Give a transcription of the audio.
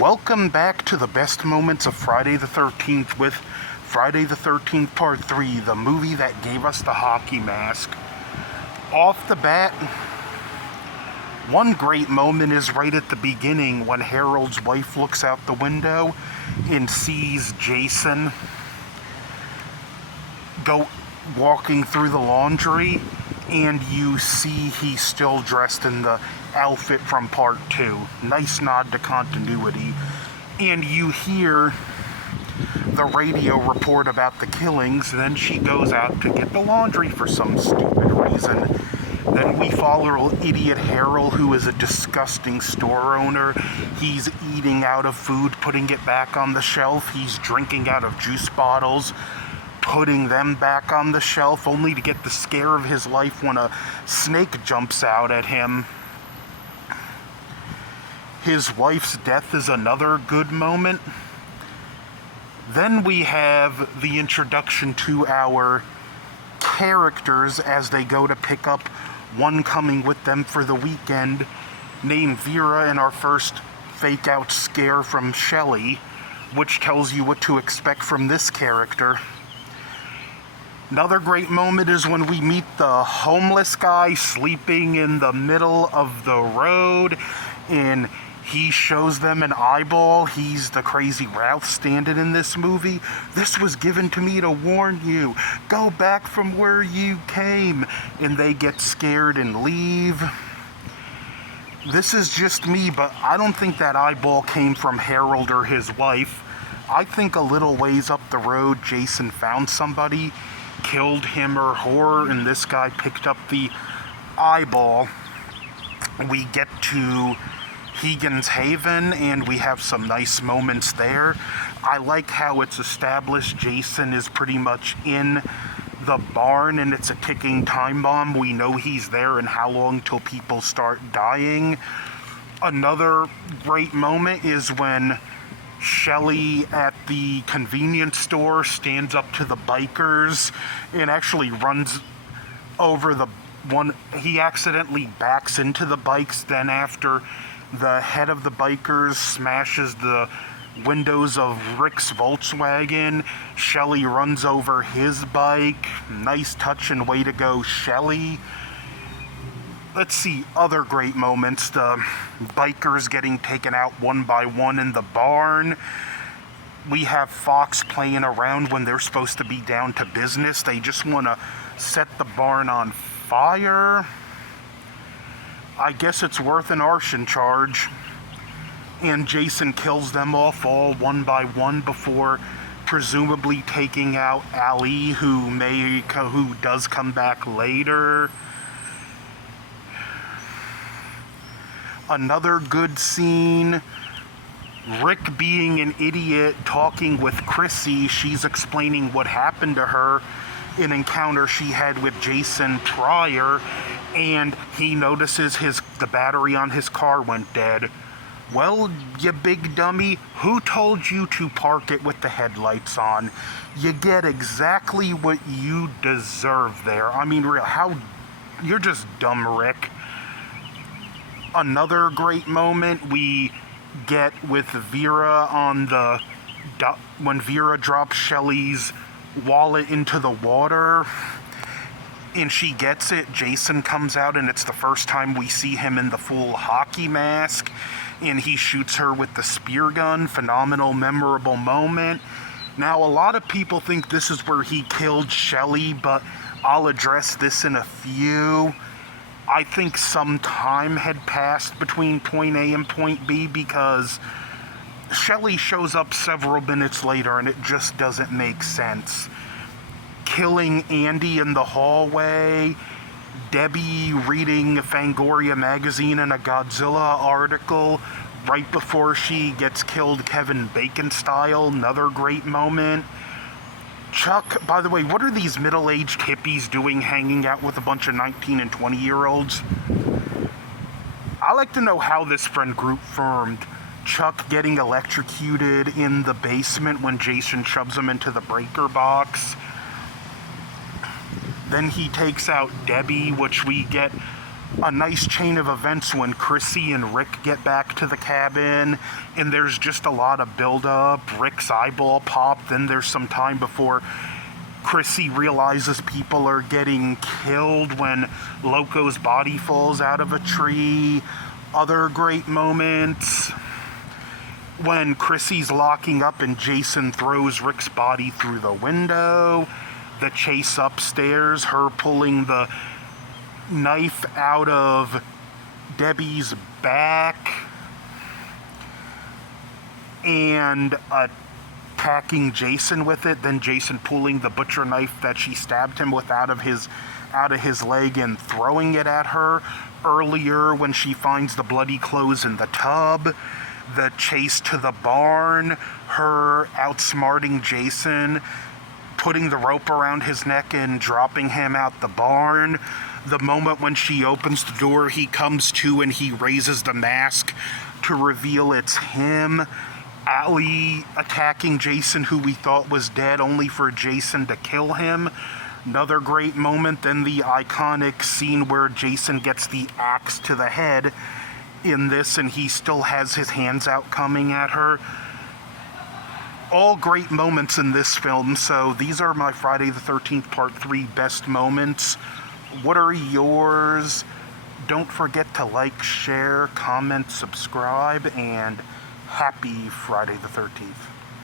Welcome back to the best moments of Friday the 13th with Friday the 13th Part 3, the movie that gave us the hockey mask. Off the bat, one great moment is right at the beginning when Harold's wife looks out the window and sees Jason go walking through the laundry, and you see he's still dressed in the outfit from Part 2. Nice nod to continuity. And you hear the radio report about the killings, then she goes out to get the laundry for some stupid reason. Then we follow idiot Harold, who is a disgusting store owner. He's eating out of food, putting it back on the shelf. He's drinking out of juice bottles, putting them back on the shelf, only to get the scare of his life when a snake jumps out at him. His wife's death is another good moment. Then we have the introduction to our characters as they go to pick up one coming with them for the weekend, named Vera, and our first fake out scare from Shelley, which tells you what to expect from this character. Another great moment is when we meet the homeless guy sleeping in the middle of the road, and he shows them an eyeball. He's the crazy Ralph standing in this movie. This was given to me to warn you. Go back from where you came. And they get scared and leave. This is just me, but I don't think that eyeball came from Harold or his wife. I think a little ways up the road, Jason found somebody, killed him or her, and this guy picked up the eyeball. We get to Hegan's Haven, and we have some nice moments there. I like how it's established Jason is pretty much in the barn, and it's a ticking time bomb. We know he's there and how long till people start dying. Another great moment is when Shelley at the convenience store stands up to the bikers and actually runs over the one. He accidentally backs into the bikes. Then after the head of the bikers smashes the windows of Rick's Volkswagen, Shelley runs over his bike. Nice touch and way to go, Shelley. Let's see, other great moments. The bikers getting taken out one by one in the barn. We have Fox playing around when they're supposed to be down to business. They just want to set the barn on fire. I guess it's worth an arson charge. And Jason kills them off all one by one before presumably taking out Ali, who does come back later. Another good scene, Rick being an idiot, talking with Chrissy. She's explaining what happened to her, an encounter she had with Jason prior, and he notices the battery on his car went dead. Well, you big dummy, who told you to park it with the headlights on? You get exactly what you deserve there. I mean, you're just dumb, Rick. Another great moment we get with Vera when Vera drops Shelley's wallet into the water and she gets it. Jason comes out, and it's the first time we see him in the full hockey mask, and he shoots her with the spear gun. Phenomenal, memorable moment. Now, a lot of people think this is where he killed Shelley, but I'll address this in a few. I think some time had passed between point A and point B, because Shelley shows up several minutes later and it just doesn't make sense. Killing Andy in the hallway, Debbie reading Fangoria magazine and a Godzilla article right before she gets killed Kevin Bacon style, another great moment. Chuck, by the way, what are these middle-aged hippies doing hanging out with a bunch of 19 and 20-year-olds? I like to know how this friend group formed. Chuck getting electrocuted in the basement when Jason shoves him into the breaker box. Then he takes out Debbie, which we get a nice chain of events when Chrissy and Rick get back to the cabin, and there's just a lot of build-up. Rick's eyeball popped, then there's some time before Chrissy realizes people are getting killed when Loco's body falls out of a tree. Other great moments when Chrissy's locking up and Jason throws Rick's body through the window. The chase upstairs, her pulling the knife out of Debbie's back and attacking Jason with it, then Jason pulling the butcher knife that she stabbed him with out of his leg and throwing it at her. Earlier when she finds the bloody clothes in the tub, the chase to the barn, her outsmarting Jason, putting the rope around his neck and dropping him out the barn. The moment when she opens the door, he comes to and he raises the mask to reveal it's him. Allie attacking Jason, who we thought was dead, only for Jason to kill him. Another great moment. Then the iconic scene where Jason gets the axe to the head in this and he still has his hands out coming at her. All great moments in this film, so these are my Friday the 13th Part 3 best moments. What are yours? Don't forget to like, share, comment, subscribe, and happy Friday the 13th.